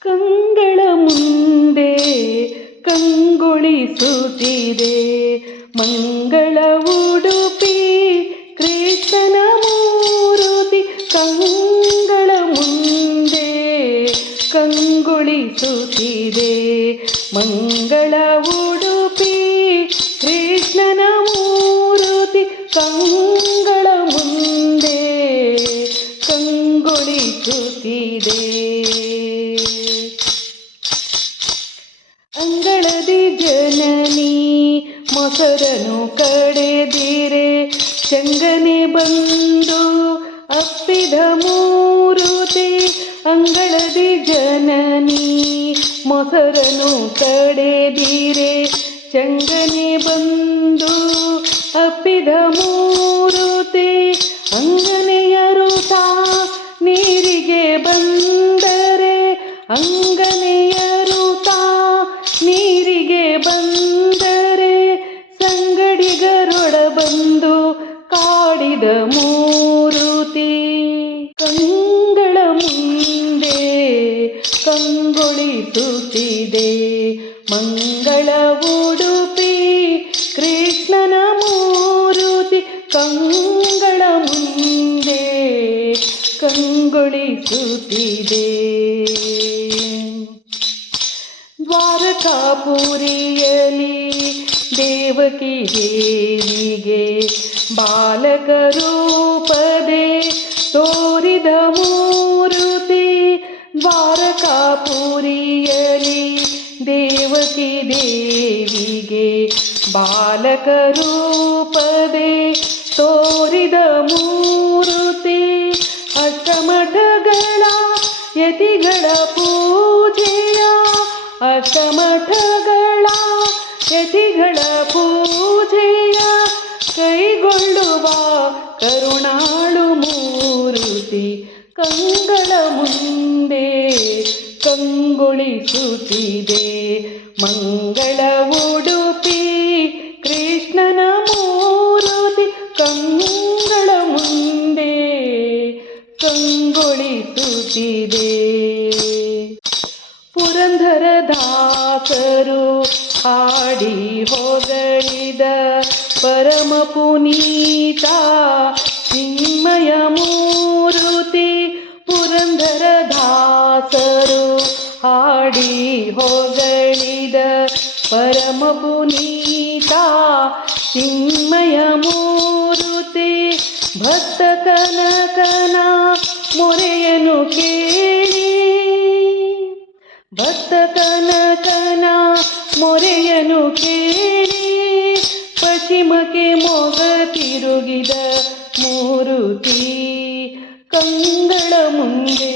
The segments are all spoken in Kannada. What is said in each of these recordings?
ಕಂಗಳ ಮುಂದೆ ಕಂಗೊಳಿಸುತ್ತಿದೆ ಮಂಗಳ ಉಡುಪಿ ಕೃಷ್ಣನ ಮೂರುತಿ. ಕಂಗಳ ಮುಂದೆ ಕಂಗೊಳಿಸುತ್ತಿದೆ ಮಂಗಳ ಉಡುಪಿ ಕೃಷ್ಣನ ಮೂರುತಿ. ಕಂಗಳ ಮುಂದೆ ಕಂಗೊಳಿಸುತ್ತಿದೆ. ಅಂಗಳದಿ ಜನನಿ ಮೊಸರನು ಕಡೆದಿರೆ ಚಂಗನೆ ಬಂದು ಅಪ್ಪಿದ ಮೂರುತಿ. ಅಂಗಳದಿ ಜನನಿ ಮೊಸರನು ಕಡೆದಿರೆ ಚಂಗನೆ ಬಂದು ಅಪ್ಪಿದ ಮೂರುತಿ. ಅಂಗನೆಯರುತ ನೀರಿಗೆ ಬಂದರೆ ಅಂಗನೆಯರುತ ನೀರಿಗೆ ಬಂದರೆ ಸಂಗಡಿಗರೊಡ ಬಂದು ಕಾಡಿದ ಮೂರುತಿ. ಕಂಗಳ ಮುಂದೆ ಕಂಗೊಳಿಸುತ್ತಿದೆ ಮಂಗಳ ಉಡುಪಿ ಕೃಷ್ಣನ ಮೂರುತಿ. ಕಂಗಳ ಮುಂದೆ ಕಂಗೊಳಿಸುತ್ತಿದೆ. ದ್ವಾರಕಾಪುರಿಯಲಿ ದೇವಕಿ ದೇವಿಗೆ ಬಾಲಕ ರೂಪದೆ ತೋರಿದ ಮೂರುತಿ. ದ್ವಾರಕಾಪುರಿಯಲಿ ದೇವಕಿ ದೇವಿಗೆ ಬಾಲಕ ರೂಪದೆ ತೋರಿದ ಮೂರುತಿ. ಅಷ್ಟಮಠಗಳ ಯತಿಗಳ ಪೂಜೆಯ ಅಷ್ಟಮಠಗಳ ಯತಿಗಳ ಪೂಜೆಯ ಕೈಗೊಳ್ಳುವ ಕರುಣಾಳು ಮೂರುತಿ. ಕಂಗಳ ಮುಂದೆ ಕಂಗೊಳಿಸುತ್ತಿದೆ ಮಂಗಳ ಉಡುಪಿ ಕೃಷ್ಣನ ಮೂರುತಿ. ಕಂಗಳ ಮುಂದೆ ಕಂಗೊಳಿಸುತ್ತಿದೆ. ಪುರಂದರದಾಸರು ಹಾಡಿ ಹೊಗಳಿದ ಪರಮ ಪುನೀತ ಚಿನ್ಮಯ ಮೂರುತಿ. ಪುರಂದರದಾಸರು ಹಾಡಿ ಹೊಗಳಿದ ಪರಮ ಪುನೀತ ಚಿನ್ಮಯ ಮೂರುತಿ. ಭಕ್ತ ಕನಕನ ಮೊರೆಯನು ಕೇಳಿ ಭಕ್ತ ಕನಕನ ಮೊರೆಯನು ಕೇಳಿ ಪಶ್ಚಿಮಕ್ಕೆ ಮೊಗ ತಿರುಗಿದ ಮೂರುತಿ. ಕಂಗಳ ಮುಂದೆ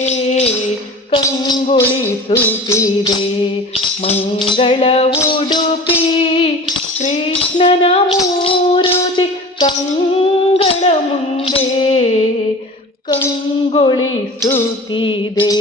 ಕಂಗೊಳಿಸುತ್ತಿದೆ ಮಂಗಳ ಉಡುಪಿ ಕೃಷ್ಣನ ಮೂರುತಿ. ಕಂಗಳ ಮುಂದೆ ಕಂಗೊಳಿಸುತ್ತಿದೆ.